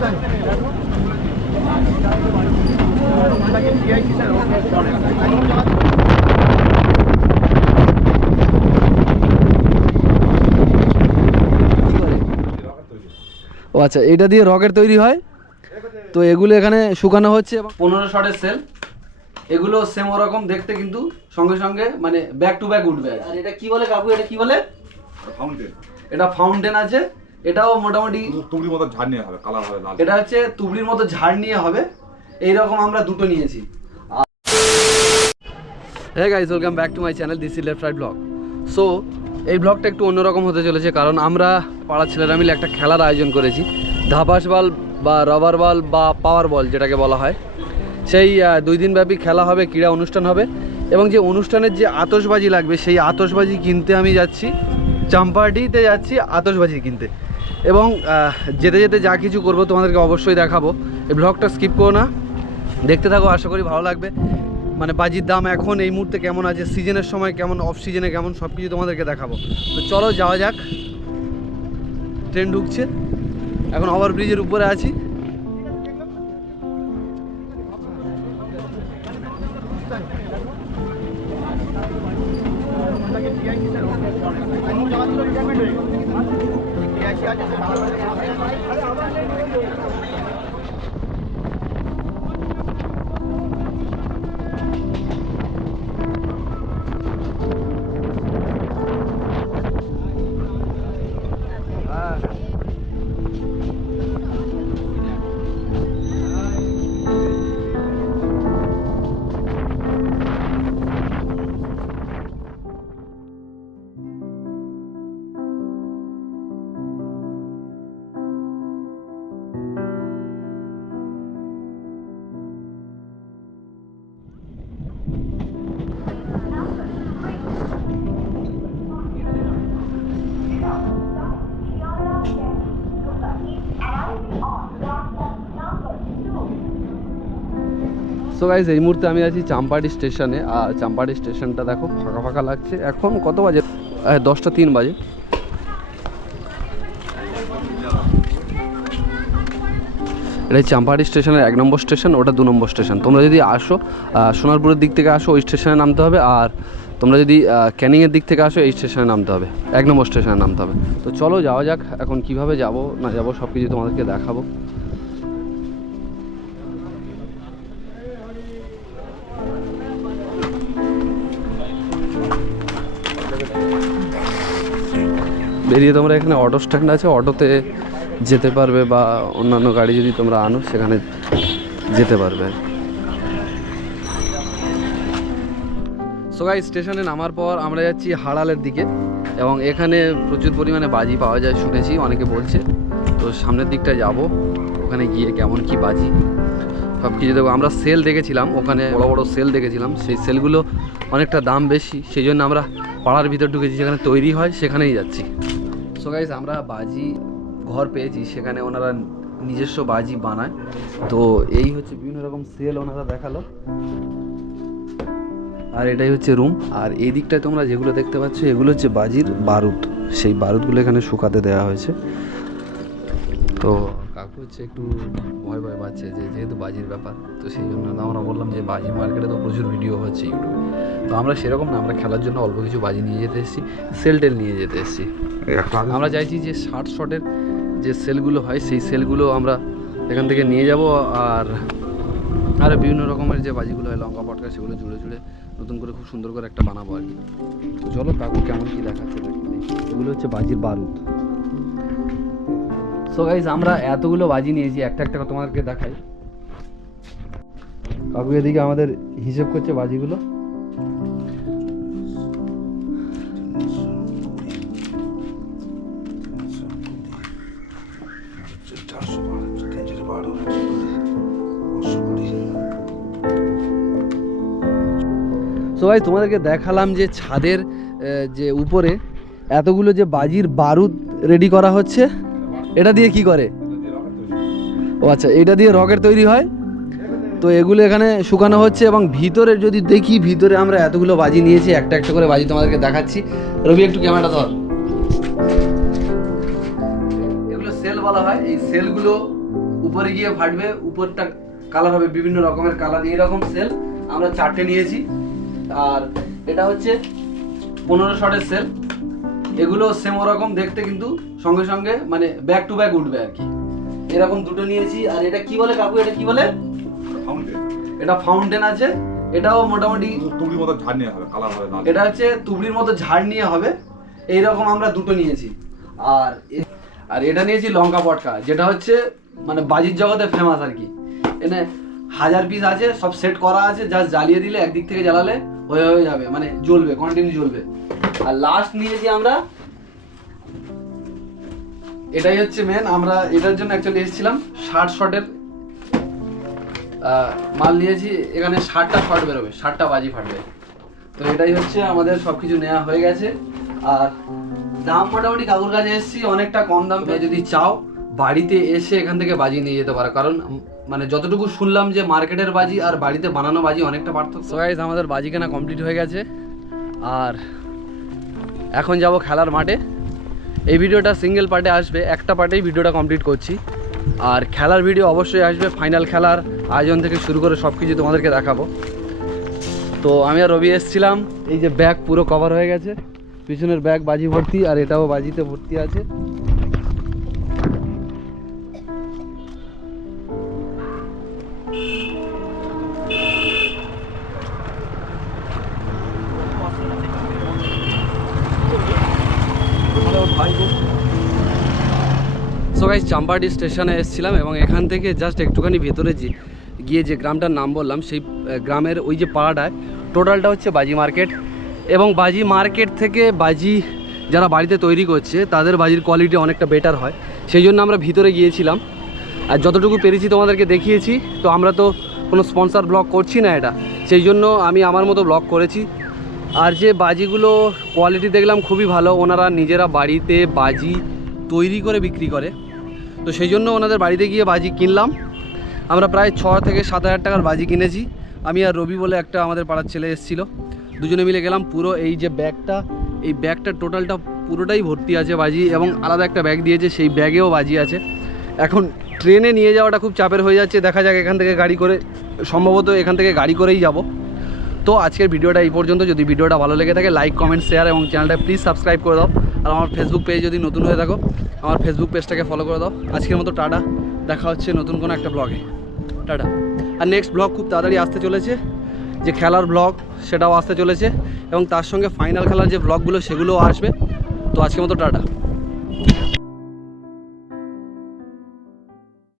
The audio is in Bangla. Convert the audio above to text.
ও আচ্ছা, এটা দিয়ে রকেট তৈরি হয়। তো এগুলো এখানে শুকানো হচ্ছে এবং 15 শটের সেল, এগুলো সেম ওরকম দেখতে, কিন্তু সঙ্গে সঙ্গে মানে ব্যাক টু ব্যাক উঠবে। আর এটা কি বলে কাকু, এটা কি বলে? ফাউন্টেন। এটা ফাউন্টেন আছে, এটাও মোটামুটি তুবড়ির মতো ঝাড় নিয়ে হবে, কালার হবে লাল। এটা হচ্ছে তুবড়ির মতো ঝাড় নিয়ে হবে, এইরকম আমরা দুটো নিয়েছি। Hey guys, welcome back to my channel, this is left right blog. So এই ব্লগটা একটু অন্যরকম হতে চলেছে, কারণ আমরা পাড়ার ছেলেরা মিলে একটা খেলার আয়োজন করেছি, ধাপাস বল বা রাবার বল বা পাওয়ার বল যেটাকে বলা হয়। সেই 2 দিনব্যাপী খেলা হবে, ক্রীড়া অনুষ্ঠান হবে, এবং যে অনুষ্ঠানের যে আতশবাজি লাগবে সেই আতশবাজি কিনতে আমি যাচ্ছি, চাম্পাহাটিতে যাচ্ছি আতশবাজি কিনতে। এবং যেতে যেতে যা কিছু করবো তোমাদেরকে অবশ্যই দেখাবো। এই ব্লগটা স্কিপ করো না, দেখতে থাকো, আশা করি ভালো লাগবে। মানে বাজির দাম এখন এই মুহূর্তে কেমন আছে, সিজনের সময় কেমন, অফ সিজনে কেমন, সব কিছু তোমাদেরকে দেখাবো। তো চলো যাওয়া যাক। ট্রেন ঢুকছে, এখন ওভারব্রিজের উপরে আছি। সো গাইস, এই মুহূর্তে আমি আছি চাম্পাহাটি স্টেশনে। আর চাম্পাহাটি স্টেশনটা দেখো ফাঁকা ফাঁকা লাগছে। এখন কত বাজে? 10টা 3 বাজে। এটা চাম্পাহাটি স্টেশনের 1 নম্বর স্টেশন, ওটা 2 নম্বর স্টেশন। তোমরা যদি আসো সোনারপুরের দিক থেকে আসো, ওই স্টেশনে নামতে হবে। আর তোমরা যদি ক্যানিংয়ের দিক থেকে আসো, এই স্টেশনে নামতে হবে, 1 নম্বর স্টেশনে নামতে হবে। তো চলো যাওয়া যাক। এখন কিভাবে যাব না যাব সব কিছু তোমাদেরকে দেখাবো। বেরিয়ে তোমরা এখানে অটো স্ট্যান্ড আছে, অটোতে যেতে পারবে, বা অন্যান্য গাড়ি যদি তোমরা আনো সেখানে যেতে পারবে। সো গাইস, স্টেশনে নামার পর আমরা যাচ্ছি হাড়ালের দিকে, এবং এখানে প্রচুর পরিমাণে বাজি পাওয়া যায় শুনেছি, অনেকে বলছে। তো সামনের দিকটা যাব, ওখানে গিয়ে কেমন কি বাজি সব কিছু দেখো। আমরা সেল দেখেছিলাম, ওখানে বড় বড় সেল দেখেছিলাম, সেই সেলগুলো অনেকটা দাম বেশি, সেই জন্য আমরা পাড়ার ভিতর ঢুকেছি, যেখানে তৈরি হয় সেখানেই যাচ্ছি। সো গাইস, আমরা বাজি ঘর পেয়েছি, সেখানে ওনারা নিজস্ব বাজি বানায়। তো এই হচ্ছে বিভিন্ন রকম সেল ওনারা দেখালো, আর এটাই হচ্ছে রুম। আর এই দিকটায় তোমরা যেগুলো দেখতে পাচ্ছ এগুলো হচ্ছে বাজির বারুদ, সেই বারুদগুলো এখানে শুকাতে দেওয়া হয়েছে। তো কাকু হচ্ছে একটু ভয় ভয় পাচ্ছে, যেহেতু বাজির ব্যাপার, তো সেই জন্য আমরা বললাম যে বাজি মার্কেটে তো প্রচুর ভিডিও হচ্ছে ইউটিউবে, তো আমরা সেরকম না, আমরা খেলার জন্য অল্প কিছু বাজি নিয়ে যেতে এসেছি, সেল টেল নিয়ে যেতে এসেছি। আমরা চাইছি যে 60 শটের যে সেলগুলো হয় সেই সেলগুলো আমরা এখান থেকে নিয়ে যাব, আর আরও বিভিন্ন রকমের যে বাজিগুলো হয় লঙ্কা পটকা, সেগুলো জুড়ে জুড়ে নতুন করে খুব সুন্দর করে একটা বানাবো আর কি। তো চলো কাকু কেমন কী দেখাচ্ছে দেখতে। এগুলো হচ্ছে বাজির বারুদ। সো গাইস, আমরা এতগুলো বাজি নিয়েছি, একটা একটা তোমাদেরকে দেখাই। কাকু এদিকে আমাদের হিসেব করছে বাজিগুলো। সো ভাই, তোমাদেরকে দেখালাম যে ছাদের যে উপরে এতগুলো যে বাজির বারুদ রেডি করা হচ্ছে। এটা দিয়ে কি করে? ও আচ্ছা, এটা দিয়ে রকেট তৈরি হয়। তো এগুলো এখানে শুকানো হচ্ছে, এবং ভিতরে যদি দেখি, ভিতরে আমরা এতগুলো বাজি নিয়েছি, একটা একটা করে বাজি তোমাদেরকে দেখাচ্ছি। রবি, একটু ক্যামেরাটা ধর। এগুলো সেল বলা হয়। এই সেলগুলো উপরে গিয়ে ফাটবে, উপরটা কালার হবে বিভিন্ন রকমের কালার। এইরকম সেল আমরা 4টে নিয়েছি। আর এটা হচ্ছে 15 শটের সেল। এগুলো সেম ওরকম দেখতে, কিন্তু সঙ্গে সঙ্গে মানে ব্যাক টু ব্যাক উঠবে আর কি। এরকম দুটো নিয়েছি। আর এটা কি বলে কাকু, এটা কি বলে? ফাউন্টেন। এটা ফাউন্টেন আছে। এটাও মোটামুটি তুবড়ির মতো ঝাড় নিয়ে হবে, কালার হবে লাল। এটা হচ্ছে তুবড়ির মতো ঝাড় নিয়ে হবে। এইরকম আমরা দুটো নিয়েছি। আর আর এটা নিয়েছি লঙ্কা পটকা, যেটা হচ্ছে মানে বাজির জগতে ফেমাস আর কি। এনে 1000 পিস আছে, সব সেট করা আছে, জাস্ট জ্বালিয়ে দিলে একদিক থেকে জ্বালালে হয়ে যাবে, মানে জ্বলবে, কন্টিনিউ জ্বলবে। আর লাস্ট নিয়েছি আমরা, এটাই হচ্ছে মেন। আমরা এটার জন্য অ্যাকচুয়ালি এসেছিলাম 60 শটের মাল নিয়েছি। এখানে 60টা শট বেরোবে, 60টা বাজি ফাটবে। তো এটাই হচ্ছে আমাদের সবকিছু নেওয়া হয়ে গেছে। আর দাম মোটামুটি কাকুর কাছে এসেছি অনেকটা কম দাম পেয়ে। যদি চাও বাড়িতে এসে এখান থেকে বাজি নিয়ে যেতে পারো, কারণ মানে যতটুকু শুনলাম যে মার্কেটের বাজি আর বাড়িতে বানানো বাজি অনেকটা পার্থক্য। সো গাইস, আমাদের বাজি কেনা কমপ্লিট হয়ে গেছে। আর এখন যাব খেলার মাঠে। এই ভিডিওটা সিঙ্গেল পার্টে আসবে, একটা পার্টেই ভিডিওটা কমপ্লিট করছি। আর খেলার ভিডিও অবশ্যই আসবে, ফাইনাল খেলার আয়োজন থেকে শুরু করে সব কিছু তোমাদেরকে দেখাবো। তো আমি আর রবি এসেছিলাম। এই যে ব্যাগ পুরো কভার হয়ে গেছে, পিছনের ব্যাগ বাজি ভর্তি, আর এটাও বাজিতে ভর্তি আছে। সো গাইস, চাম্পাহাটি স্টেশনে এসেছিলাম এবং এখান থেকে জাস্ট একটুখানি ভেতরে গিয়ে যে গ্রামটার নাম বললাম, সেই গ্রামের ওই যে পাড়াটায় টোটালটা হচ্ছে বাজি মার্কেট। এবং বাজি মার্কেট থেকে বাজি যারা বাড়িতে তৈরি করছে তাদের বাজির কোয়ালিটি অনেকটা বেটার হয়, সেই জন্য আমরা ভিতরে গিয়েছিলাম। আর যতটুকু পেরেছি তোমাদেরকে দেখিয়েছি। তো আমরা তো কোনো স্পন্সর ব্লগ করছি না এটা, সেই জন্য আমি আমার মতো ব্লগ করেছি। আর যে বাজিগুলো কোয়ালিটি দেখলাম খুবই ভালো, ওনারা নিজেরা বাড়িতে বাজি তৈরি করে বিক্রি করে। তো সেই জন্য ওনাদের বাড়িতে গিয়ে বাজি কিনলাম। আমরা প্রায় 6 থেকে 7 হাজার টাকার বাজি কিনেছি। আমি আর রবি বলে একটা আমাদের পাড়ার ছেলে এসেছিলো, দুজনে মিলে গেলাম। পুরো এই যে ব্যাগটা, এই ব্যাগটা টোটালটা পুরোটাই ভর্তি আছে বাজি, এবং আলাদা একটা ব্যাগ দিয়েছে, সেই ব্যাগেও বাজি আছে। এখন ট্রেনে নিয়ে যাওয়াটা খুব চাপের হয়ে যাচ্ছে, দেখা যাক এখান থেকে গাড়ি করে, সম্ভবত এখান থেকে গাড়ি করেই যাব। তো আজকের ভিডিওটা এই পর্যন্ত। যদি ভিডিওটা ভালো লেগে থাকে লাইক, কমেন্ট, শেয়ার এবং চ্যানেলটা প্লিজ সাবস্ক্রাইব করে দাও। আর আমার ফেসবুক পেজ যদি নতুন হয়ে থাকো, আমার ফেসবুক পেজটাকে ফলো করে দাও। আজকের মতো টাটা, দেখা হচ্ছে নতুন কোনো একটা ব্লগে। টাটা। আর নেক্সট ব্লগ খুব তাড়াতাড়ি আসতে চলেছে, যে খেলার ব্লগ সেটাও আসতে চলেছে, এবং তার সঙ্গে ফাইনাল খেলার যে ব্লগগুলো সেগুলোও আসবে। তো আজকের মতো টাটা।